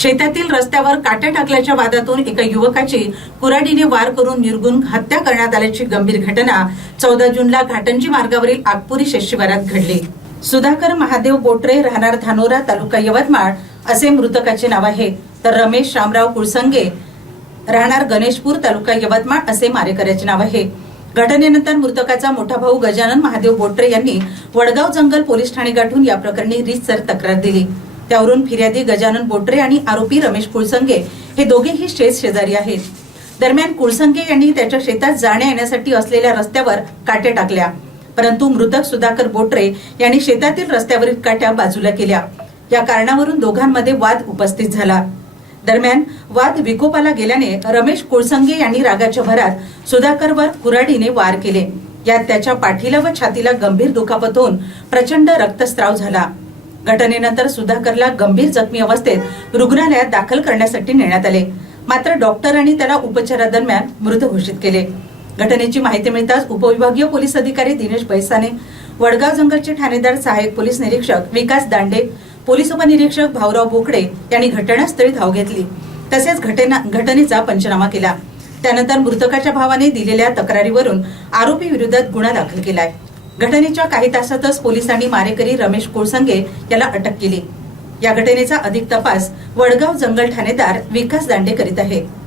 शेतातील रस्त्यावर काटे टाकल्याच्या वादातून एका युवकाची कुऱ्हाडीने वार करून निर्गुण हत्या करण्यात आल्याची गंभीर घटना चौदा जूनला घाटंजी मार्गावरील आगपुरी शिवारात घडली. सुधाकर महादेव बोटरे राहणार धानोरा तालुका यवतमाळ असे मृतकाचे नाव आहे. तर रमेश रामराव कुळसंगे राहणार गणेशपूर तालुका यवतमाळ असे मारेकऱ्याचे नाव आहे. घटनेनंतर मृतकाचा मोठा भाऊ गजानन महादेव बोटरे यांनी वडगाव जंगल पोलीस ठाणे गाठून या प्रकरणी रीतसर तक्रार दिली. त्यावरून फिर्यादी गजानन बोटरे आणि आरोपी रमेश कुळसंगे हे दोघेही शेत शेजारी आहेत. दरम्यान कुळसंगे यांनी त्याच्या शेतात जाण्या येण्यासाठी असलेल्या रस्त्यावर काट्या टाकल्या. परंतु मृतक सुधाकर बोटरे यांनी शेतातील रस्त्यावरील काट्या बाजूला केल्या. या कारणावरून दोघांमध्ये वाद उपस्थित झाला. दरम्यान वाद विकोपाला गेल्याने रमेश कुळसंगे यांनी रागाच्या भरात सुधाकरवर कुऱ्हाडीने वार केले. यात त्याच्या पाठीला व छातीला गंभीर दुखापत होऊन प्रचंड रक्तस्राव झाला. घटनेनंतर सुधाकरला गंभीर जखमी अवस्थेत रुग्णालयात दाखल करण्यासाठी नेण्यात आले. मात्र डॉक्टरांनी त्याला उपचारादरम्यान मृत घोषित केले. घटनेची माहिती मिळताच उपविभागीय पोलीस अधिकारी दिनेश बैसाने वडगाव जंगलचे ठाणेदार सहाय्यक पोलीस निरीक्षक विकास दांडे पोलीस उपनिरीक्षक भाऊराव बोकडे यांनी घटनास्थळी धाव घेतली. तसेच घटना घटनेचा पंचनामा केला. त्यानंतर मृतकाच्या भावाने दिलेल्या तक्रारीवरून आरोपी विरोधात गुन्हा दाखल केलाय. घटनेच्या काही तासातच पोलिसांनी मारेकरी रमेश कोळसंगे याला अटक केली. या घटनेचा अधिक तपास वडगाव जंगल ठाणेदार विकास दांडे करीत आहे.